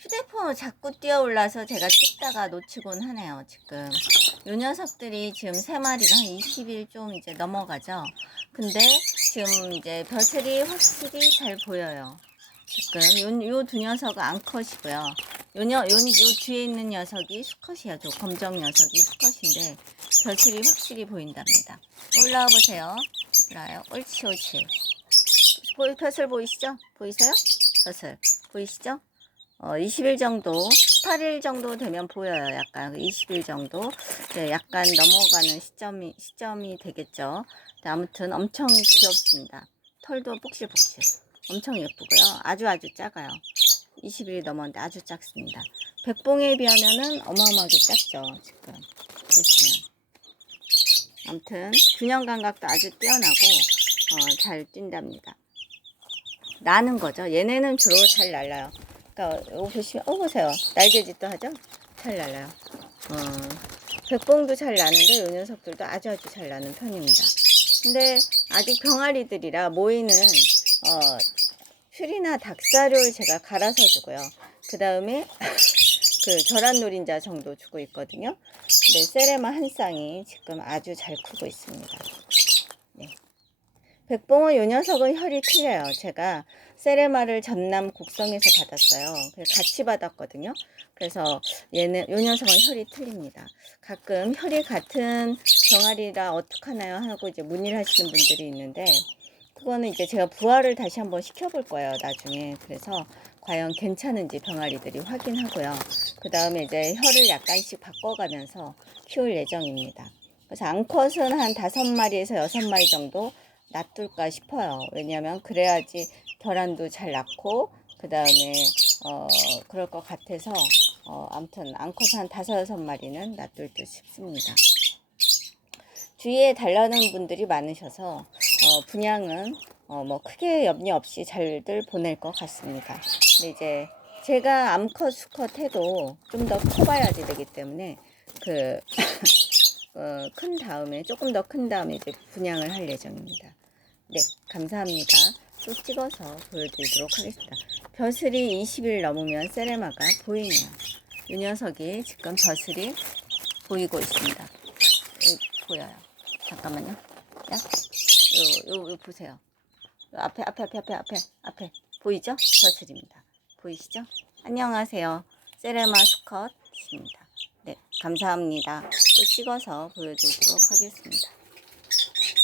휴대폰으로 자꾸 뛰어올라서 제가 찍다가 놓치곤 하네요. 지금 요 녀석들이 지금 3마리가 한 20일 좀 이제 넘어가죠. 근데 지금 이제 벼슬이 확실히 잘 보여요. 지금 요 두 녀석은 암컷이고요. 요 뒤에 있는 녀석이 수컷이에요. 저 검정 녀석이 수컷인데 벼슬이 확실히 보인답니다. 올라와 보세요. 올라와요. 옳지 옳지. 벼슬 보이시죠? 보이세요? 벼슬 보이시죠? 20일 정도, 18일 정도 되면 보여요. 약간 20일 정도. 네, 약간 넘어가는 시점이 되겠죠. 네, 아무튼 엄청 귀엽습니다. 털도 폭실폭실. 엄청 예쁘고요. 아주 작아요. 20일이 넘었는데 아주 작습니다. 백봉에 비하면은 어마어마하게 작죠. 지금 보시면. 아무튼 균형 감각도 아주 뛰어나고 잘 뛴답니다. 나는 거죠. 얘네는 주로 잘 날라요. 그러니까 이거 보시면 보세요. 날개짓도 하죠. 잘 날라요. 백봉도 잘 나는데 이 녀석들도 아주 잘 나는 편입니다. 근데 아직 병아리들이라 모이는 풀이나 닭사료를 제가 갈아서 주고요. 그 다음에 그 계란 노린자 정도 주고 있거든요. 근데 세레마 한 쌍이 지금 아주 잘 크고 있습니다. 네. 백봉은 요 녀석은 혈이 틀려요. 제가 세레마를 전남 곡성에서 받았어요. 같이 받았거든요. 그래서 요 녀석은 혈이 틀립니다. 가끔 혈이 같은 병아리라 어떡하나요 하고 이제 문의를 하시는 분들이 있는데, 그거는 이제 제가 부화를 다시 한번 시켜볼 거예요, 나중에. 그래서 과연 괜찮은지 병아리들이 확인하고요. 그 다음에 이제 혈을 약간씩 바꿔가면서 키울 예정입니다. 그래서 암컷은 한 5마리에서 6마리 정도 놔둘까 싶어요. 왜냐하면 그래야지 결란도 잘 낳고, 그 다음에 그럴 것 같아서 아무튼 암컷 한 5-6마리는 놔둘 듯 싶습니다. 주위에 달라는 분들이 많으셔서 분양은 뭐 크게 염려 없이 잘들 보낼 것 같습니다. 근데 이제 제가 암컷 수컷 해도 좀 더 커봐야지 되기 때문에 큰 다음에 조금 더 큰 다음에 이제 분양을 할 예정입니다. 네, 감사합니다. 또 찍어서 보여드리도록 하겠습니다. 벼슬이 20일 넘으면 세레마가 보이네요. 이 녀석이 지금 벼슬이 보이고 있습니다. 보여요. 잠깐만요. 야, 요 보세요. 요 앞에 보이죠? 벼슬입니다. 보이시죠? 안녕하세요. 세레마 수컷입니다. 네, 감사합니다. 또 찍어서 보여드리도록 하겠습니다.